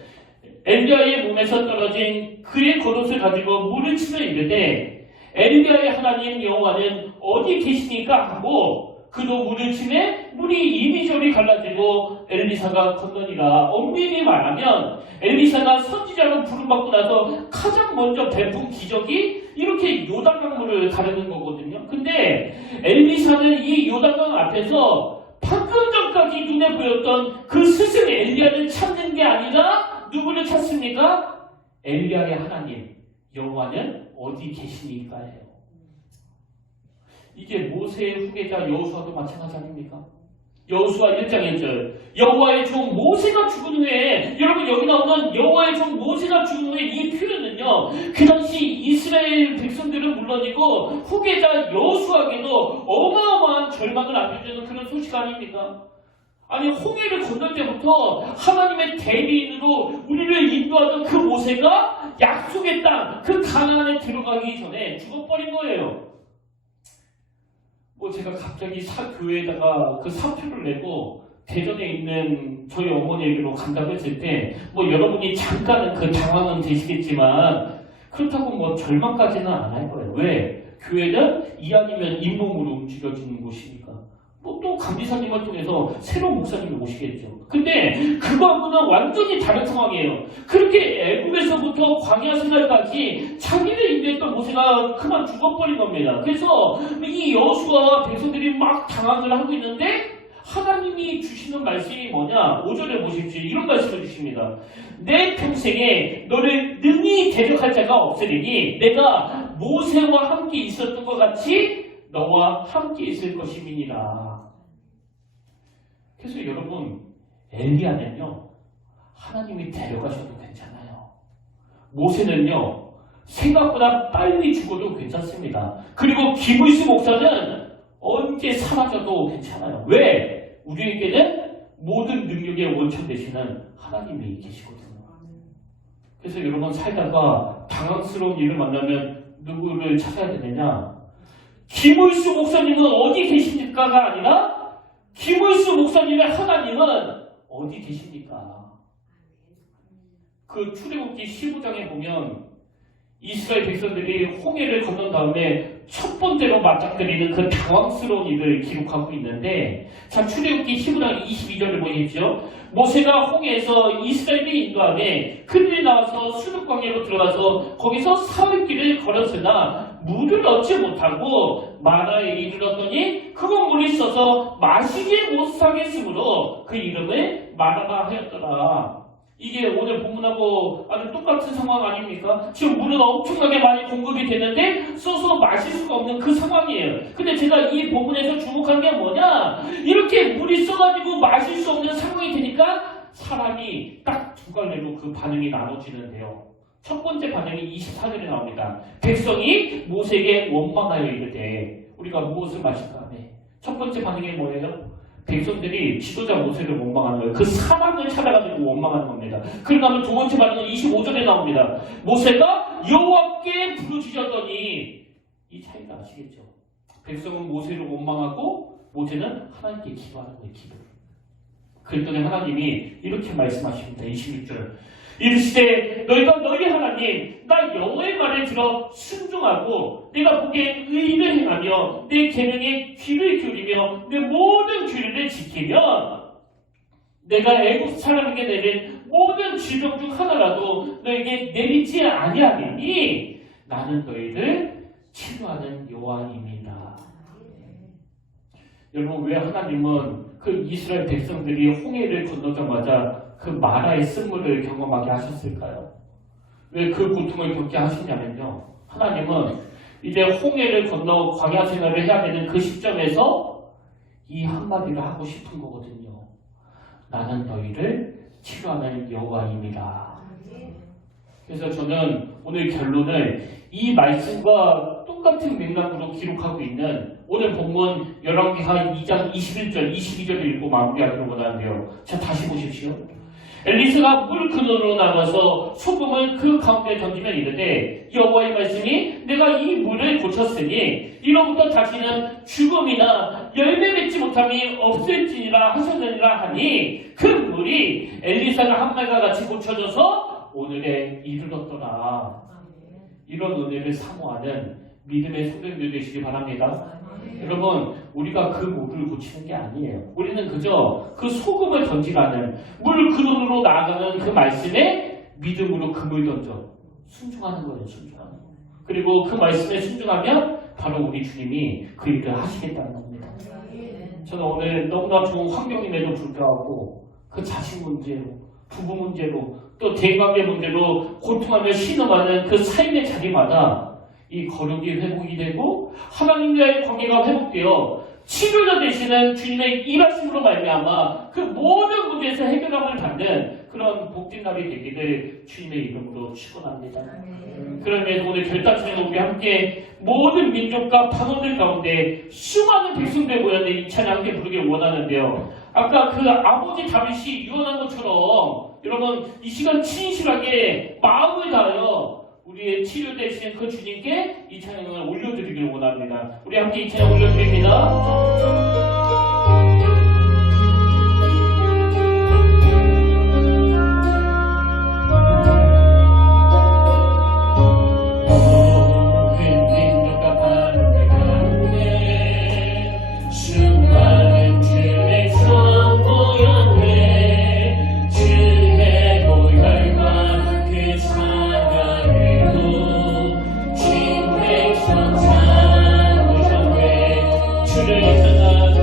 엘리야의 몸에서 떨어진 그의 겉옷을 가지고 물을 치며 이르되 엘리야의 하나님 여호와는 어디 계시니까 하고 그도 물을 치매 물이 이리저리 갈라지고 엘리사가 건너니라. 엄밀히 말하면 엘리사가 선지자로 부름받고 나서 가장 먼저 베푼 기적이 이렇게 요단강 물을 가르는 거거든요. 근데 엘리사는 이 요단강 앞에서 방금 전까지 눈에 보였던 그 스승 엘리야를 찾는 게 아니라 누구를 찾습니까? 엘리야의 하나님 여호와는 어디 계시니까예요. 이게 모세의 후계자 여호수아도 마찬가지 아닙니까? 여호수아 1장 1절 여호와의 종 모세가 죽은 후에 여러분 여기 나오는 여호와의 종 모세가 죽은 후에 이 표현은요 그 당시 이스라엘 백성들은 물론이고 후계자 여호수아에게도 어마어마한 절망을 안겨주는 그런 소식 아닙니까? 아니 홍해를 건널 때부터 하나님의 대리인으로 우리를 인도하던 그 모세가 약속의 땅 그 가나안에 들어가기 전에 죽어버린 거예요. 뭐 제가 갑자기 교회에다가 그 사표를 내고 대전에 있는 저희 어머니에게로 간다고 했을 때 뭐 여러분이 잠깐은 그 당황은 되시겠지만 그렇다고 뭐 절망까지는 안 할 거예요. 왜? 교회는 이 아니면 잇몸으로 움직여지는 곳이니까. 뭐 또 감리사님을 통해서 새로운 목사님을 모시겠죠. 근데 그거하고는 완전히 다른 상황이에요. 그렇게 애굽에서부터 광야 생활까지 자기를 인도했던 모세가 그만 죽어버린 겁니다. 그래서 이 여호수아와 백성들이 막 당황을 하고 있는데 하나님이 주시는 말씀이 뭐냐? 5절에 보십시오. 이런 말씀을 주십니다. 내 평생에 너를 능히 대적할 자가 없으리니 내가 모세와 함께 있었던 것 같이 너와 함께 있을 것임이니라. 그래서 여러분 엘리야는요 하나님이 데려가셔도 괜찮아요. 모세는요 생각보다 빨리 죽어도 괜찮습니다. 그리고 김의수 목사는 언제 사라져도 괜찮아요. 왜? 우리에게는 모든 능력의 원천 되시는 하나님이 계시거든요. 그래서 여러분 살다가 당황스러운 일을 만나면 누구를 찾아야 되느냐? 김의수 목사님은 어디 계십니까가 아니라 김의수 목사님의 하나님은 어디 계십니까? 그 출애굽기 15장에 보면 이스라엘 백성들이 홍해를 건넌 다음에 첫 번째로 맞닥뜨리는 그 당황스러운 일을 기록하고 있는데 자 출애굽기 15장 22절을 보십시오. 모세가 홍해에서 이스라엘이 인도하되 그들이 나와서 수르광야로 들어가서 거기서 사흘 길을 걸었으나 물을 얻지 못하고 마라에 이르렀더니 그곳 물이 있어서 마시지 못하겠으므로 그 이름을 마라가 하였더라. 이게 오늘 본문하고 아주 똑같은 상황 아닙니까? 지금 물은 엄청나게 많이 공급이 되는데 써서 마실 수가 없는 그 상황이에요. 근데 제가 이 본문에서 주목한 게 뭐냐? 이렇게 물이 써가지고 마실 수 없는 상황이 되니까 사람이 딱 두 갈래로 그 반응이 나눠지는데요. 첫 번째 반응이 24절에 나옵니다. 백성이 모세에게 원망하여 이르되 우리가 무엇을 마실까 하네. 첫 번째 반응이 뭐예요? 백성들이 지도자 모세를 원망하는 거예요. 그 사랑을 찾아가지고 원망하는 겁니다. 그러면 두 번째 반응은 25절에 나옵니다. 모세가 여호와께 부르짖었더니, 이 차이가 아시겠죠? 백성은 모세를 원망하고 모세는 하나님께 기도하는 거예요. 기도. 그랬더니 하나님이 이렇게 말씀하십니다. 26절. 이르시되 너희가 너희 하나님 나 여호와의 말을 들어 순종하고 내가 보기에 의를 행하며 내 계명에 귀를 기울이며 내 모든 규례를 지키면 내가 애굽 사람에게 내린 모든 질병 중 하나라도 너에게 내리지 아니하리니 나는 너희를 치료하는 여호와입니다. 여러분, 왜 하나님은 그 이스라엘 백성들이 홍해를 건너자마자 그 마라의 쓴물을 경험하게 하셨을까요? 왜 그 고통을 겪게 하시냐면요, 하나님은 이제 홍해를 건너 광야 생활을 해야 되는 그 시점에서 이 한마디를 하고 싶은 거거든요. 나는 너희를 치료하는 여호와입니다. 그래서 저는 오늘 결론을 이 말씀과 똑같은 맥락으로 기록하고 있는 오늘 본문 열왕기하 2장 21절, 22절을 읽고 마무리하기를 원하는데요. 자, 다시 보십시오. 엘리사가 물 근원으로 나가서 소금을 그 가운데 던지면 이르되 여호와의 말씀이 내가 이 물을 고쳤으니 이로부터 다시는 죽음이나 열매 맺지 못함이 없을지니라 하셨느니라 하니 그 물이 엘리사의 한 말과 같이 고쳐져서 오늘에 이르렀더라. 이런 은혜를 사모하는 믿음의 성도님들 되시기 바랍니다. 여러분, 우리가 그 물을 고치는 게 아니에요. 우리는 그저 그 소금을 던지라는 물 근원으로 나아가는 그 말씀에 믿음으로 금을 던져 순종하는 거예요. 순종하는 거. 그리고 그 말씀에 순종하면 바로 우리 주님이 그 일을 하시겠다는 겁니다. 저는 오늘 너무나 좋은 환경임에도 불구하고 그 자식 문제로, 부부 문제로, 또 대인관계 문제로 고통하며 신음하는 그 삶의 자리마다 이 거룩이 회복이 되고 하나님과의 관계가 회복되어 치료자 되시는 주님의 일하심으로 말미암아 그 모든 문제에서 해결함을 받는 그런 복된 날이 되기를 주님의 이름으로 축원합니다. 그러면 오늘 결단처럼 우리 함께 모든 민족과 방언들 가운데 수많은 백성들 모였는데 이 찬양 함께 부르길 원하는데요. 아까 그 아버지 다윗이 유언한 것처럼 여러분 이 시간 진실하게 마음을 다하여 우리의 치료 되시는 그 주님께 이 찬양을 올려드리길 원합니다. 우리 함께 이 찬양 올려드립니다. 주를 찾아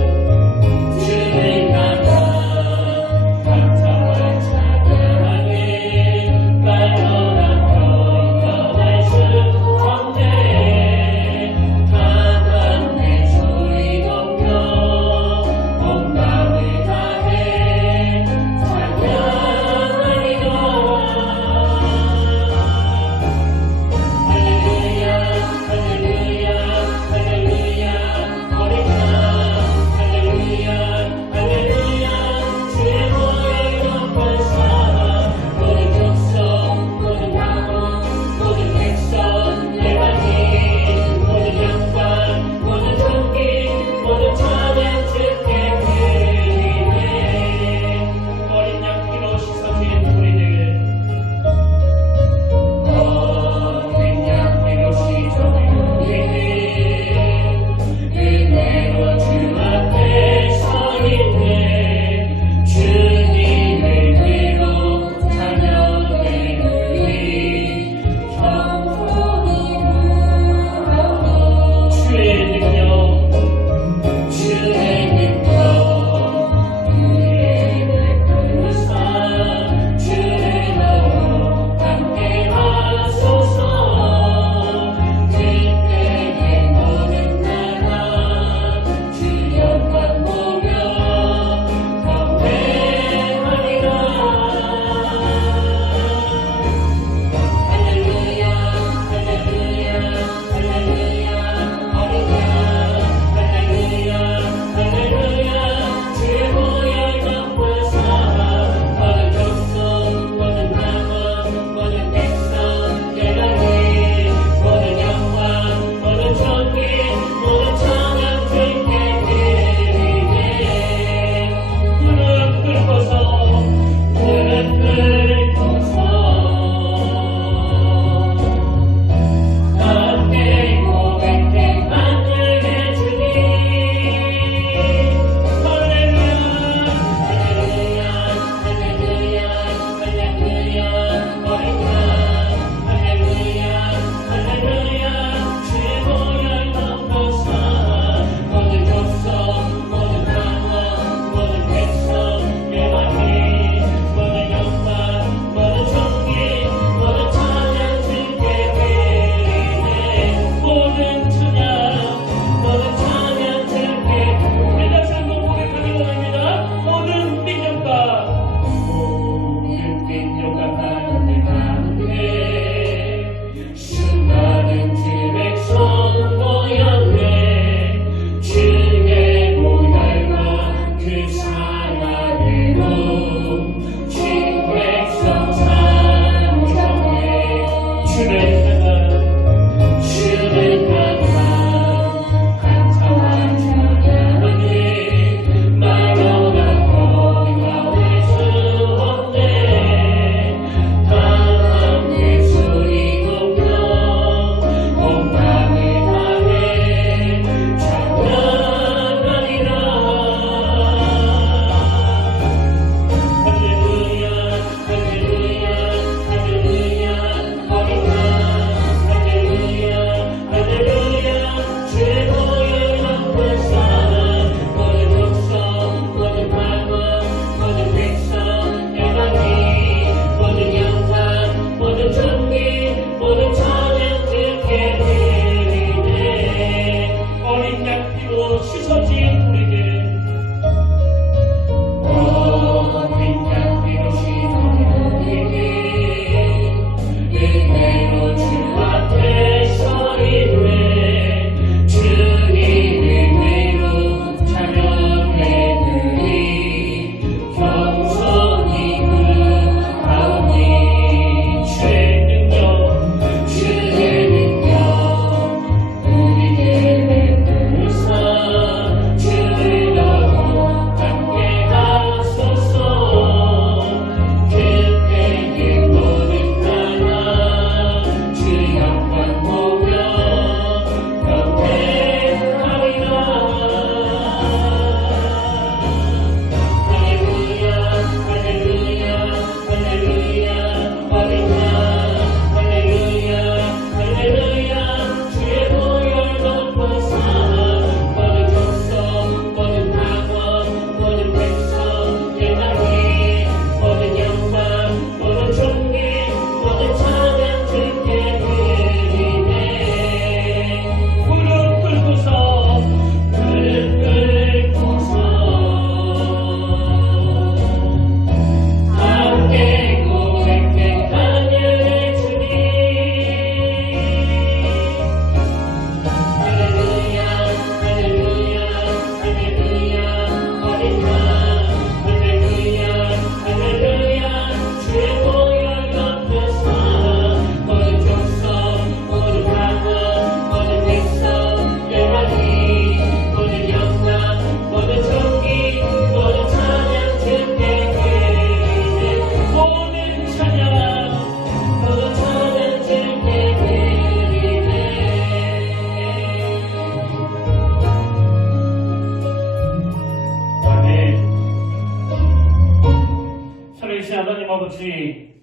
아버지,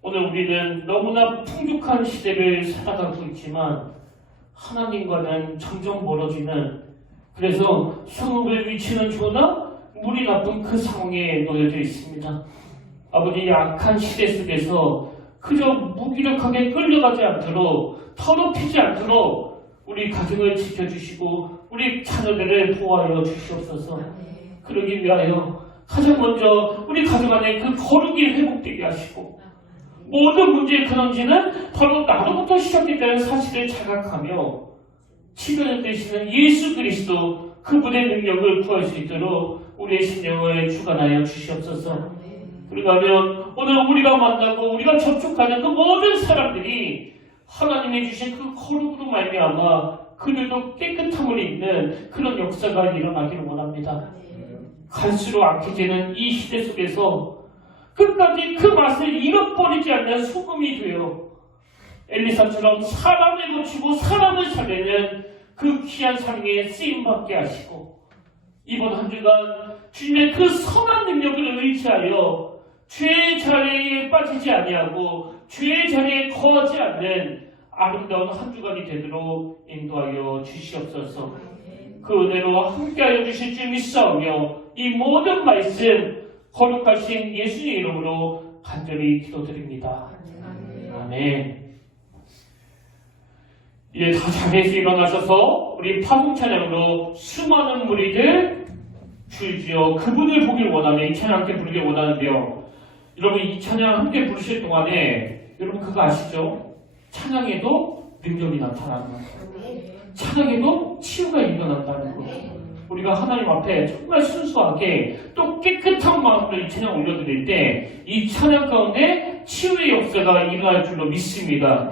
오늘 우리는 너무나 풍족한 시대를 살아가고 있지만 하나님과는 점점 멀어지는, 그래서 성읍의 위치는 좋으나 물이 나쁜 그 상황에 놓여져 있습니다. 아버지, 악한 시대 속에서 그저 무기력하게 끌려가지 않도록, 더럽히지 않도록 우리 가정을 지켜주시고 우리 자녀들을 보호하여 주시옵소서. 그러기 위하여 가장 먼저 우리 가정 안에 그 거룩이 회복되게 하시고, 모든 문제의 근원지는 바로 나로부터 시작된다는 사실을 자각하며 치료자 되시는 예수 그리스도, 그분의 능력을 구할 수 있도록 우리의 심령을 주관하여 주시옵소서. 그러면 오늘 우리가 만나고 우리가 접촉하는 그 모든 사람들이 하나님이 주신 그 거룩으로 말미암아 그들도 깨끗함을 입는 그런 역사가 일어나기를 원합니다. 갈수록 악해지는 이 시대 속에서 끝까지 그 맛을 잃어버리지 않는 소금이 되어 엘리사처럼 사람을 고치고 사람을 살리는 그 귀한 삶에 쓰임받게 하시고, 이번 한 주간 주님의 그 선한 능력을 의지하여 죄의 자리에 빠지지 아니하고 죄의 자리에 거하지 않는 아름다운 한 주간이 되도록 인도하여 주시옵소서. 그 은혜로 함께하여 주실 줄 믿사오며 이 모든 말씀 거룩하신 예수의 이름으로 간절히 기도드립니다. 아멘. 이제 다 자리에서 일어나셔서 우리 파송 찬양으로 수많은 무리들 주여 그분을 보길 원하며 이 찬양 함께 부르길 원하는데요. 여러분, 이 찬양 함께 부르실 동안에 여러분 그거 아시죠? 찬양에도 능력이 나타나는 거예요. 찬양에도 치유가 일어난다는 거예요. 우리가 하나님 앞에 정말 순수하게 또 깨끗한 마음으로 이 찬양 올려드릴 때 이 찬양 가운데 치유의 역사가 일어날 줄로 믿습니다.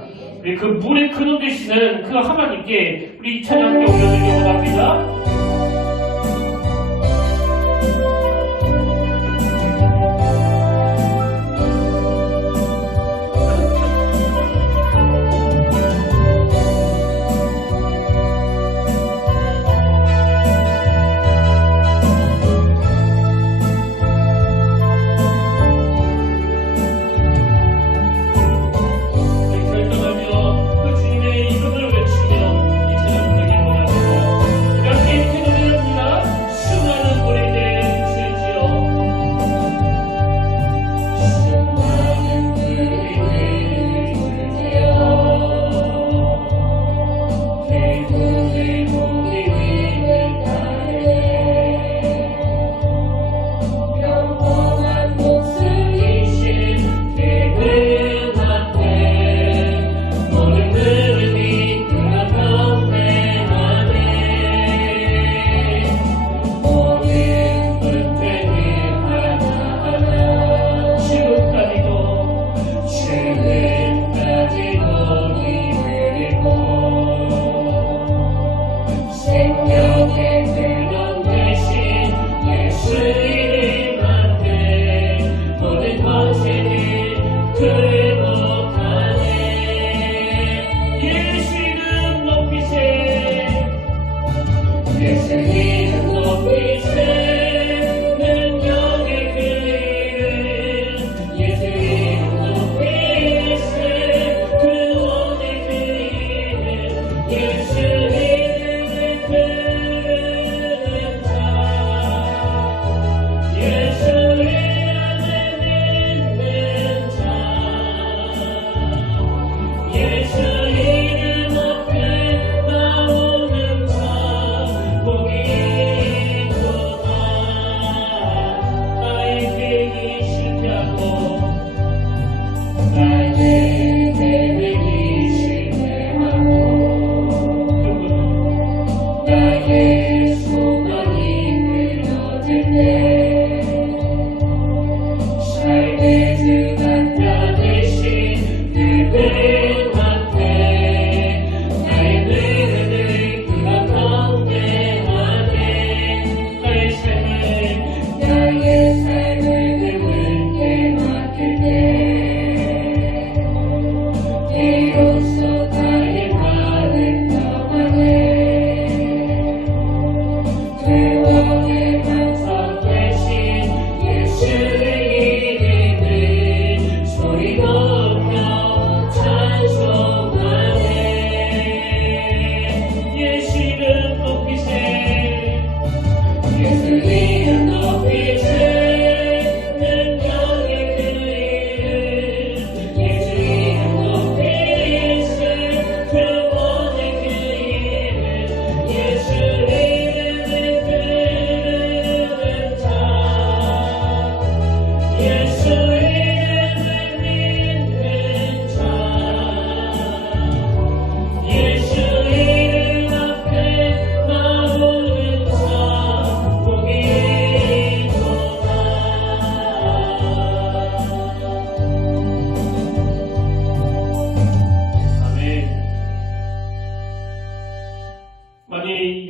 그 물의 근원 되시는 그 하나님께 우리 이 찬양 함께 올려드리기 원합니다. 예수 이름 앞에 나오는 자 복이 있도다.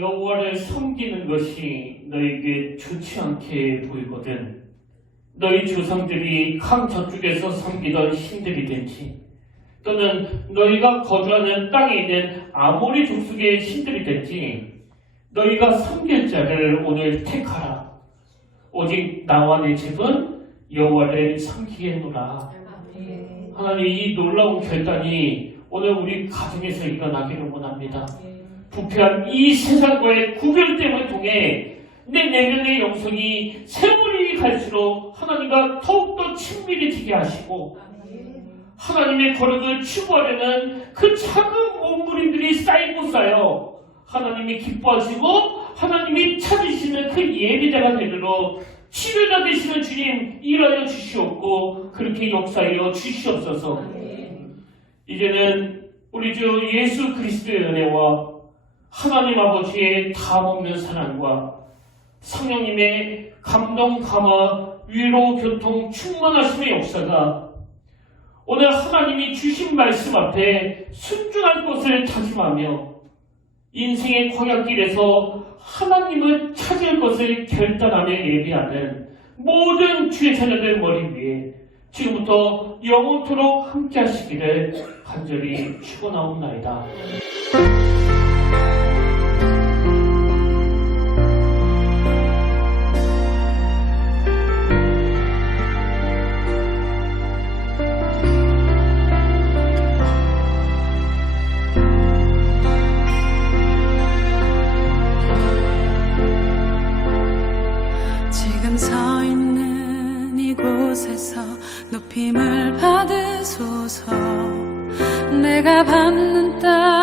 여호와를 섬기는 것이 너에게 좋지 않게 보이거든 너희 조상들이 강 저쪽에서 섬기던 신들이든지 또는 너희가 거주하는 땅에 있는 아모리 족속의 신들이든지 너희가 섬길 자를 오늘 택하라. 오직 나와 내 집은 여호와를 섬기겠노라. 하나님, 이 놀라운 결단이 오늘 우리 가정에서 일어나기를 원합니다. 부패한 이 세상과의 구별됨을 통해 내 내면의 영성이 세월이 갈수록 하나님과 더욱더 친밀해지게 하시고 하나님의 거룩을 추구하려는 그 작은 몸부림들이 쌓이고 쌓여 하나님이 기뻐하시고 하나님이 찾으시는 그 예비자가 되도록 치료자 되시는 주님 일하여 주시옵고 그렇게 역사하여 주시옵소서. 이제는 우리 주 예수 그리스도의 은혜와 하나님 아버지의 다함없는 사랑과 성령님의 감동, 감화, 위로, 교통, 충만하심의 역사가 오늘 하나님이 주신 말씀 앞에 순종할 것을 다짐하며 인생의 광야길에서 하나님을 찾을 것을 결단하며 예비하는 모든 주의 자녀들 머리 위에 지금부터 영원토록 함께 하시기를 간절히 축원하옵나이다. 지금 서 있는 이곳에서 높임을 받으소서. 내가 받는 땅